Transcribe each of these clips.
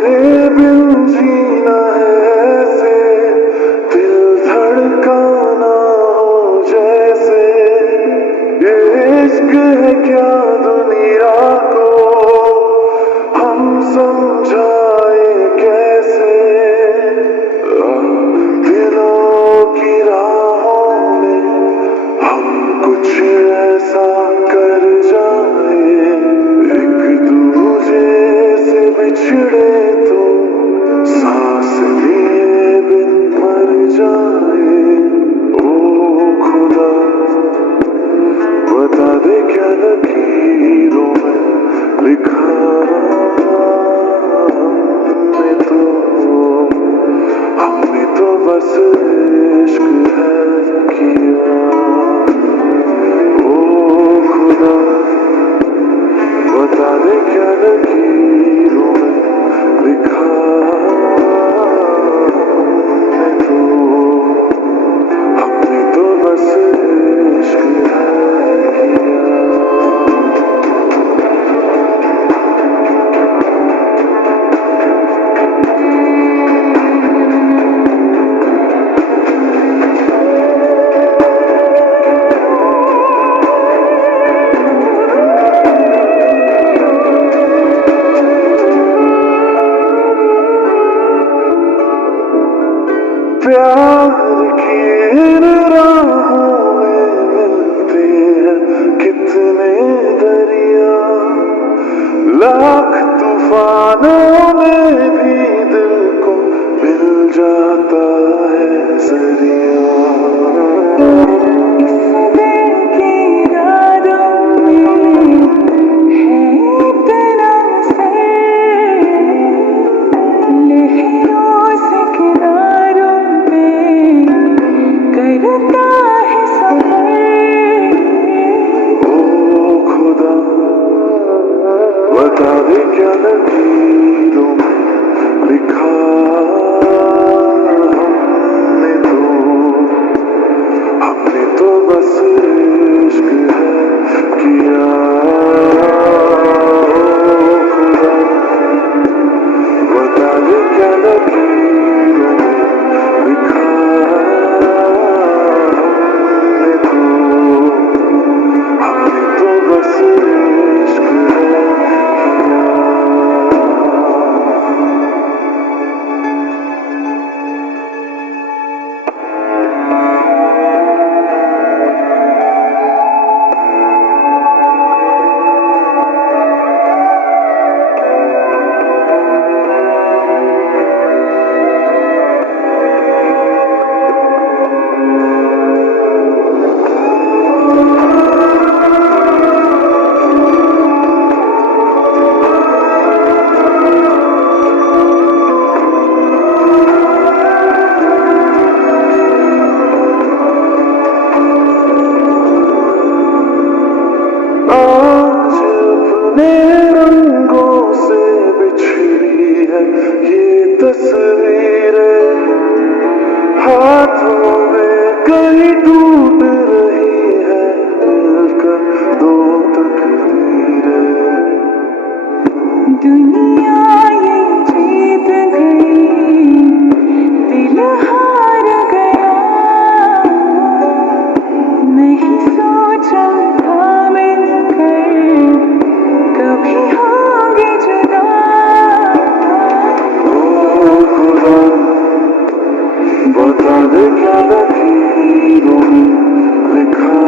तेरे बिन जीना है ऐसे, दिल धड़काना हो जैसे। ये इश्क है क्या दुनिया को हम समझाए कैसे। दिलों की राहों में हम कुछ ऐसा कर जाए, एक दूजे से बिछड़े तो सांस लिए बिन मर जाए। ओ खुदा बता दे क्या लकीरों में लिखा हमने तो बस इश्क है किया। ओ खुदा बता दे क्या लकीरों में लिखा हमने तो बस इश्क है किया। प्यार की इन राहों में मिलते हैं कितने दरिया, लाख तूफानों में भी दिल को मिल जाता है जरिया। बता दे क्या लकीरों में लिखा हमने तो बस इश्क है किया। खुदा बता दे क्या लकीरों में लिखा हमने तो बस इश्क है। रंगों से बिछड़ी है ये तस्वीरें, हाथों में कहीं टूट रही है मिलकर दो तकदीरें। दुनिया ये जीत गई, दिल हार गया, नहीं सोचा था मिलकर कभी होंगे जुदा। ओ खुदा बता दे क्या लकीरों में लिखा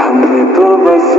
हमने तो बस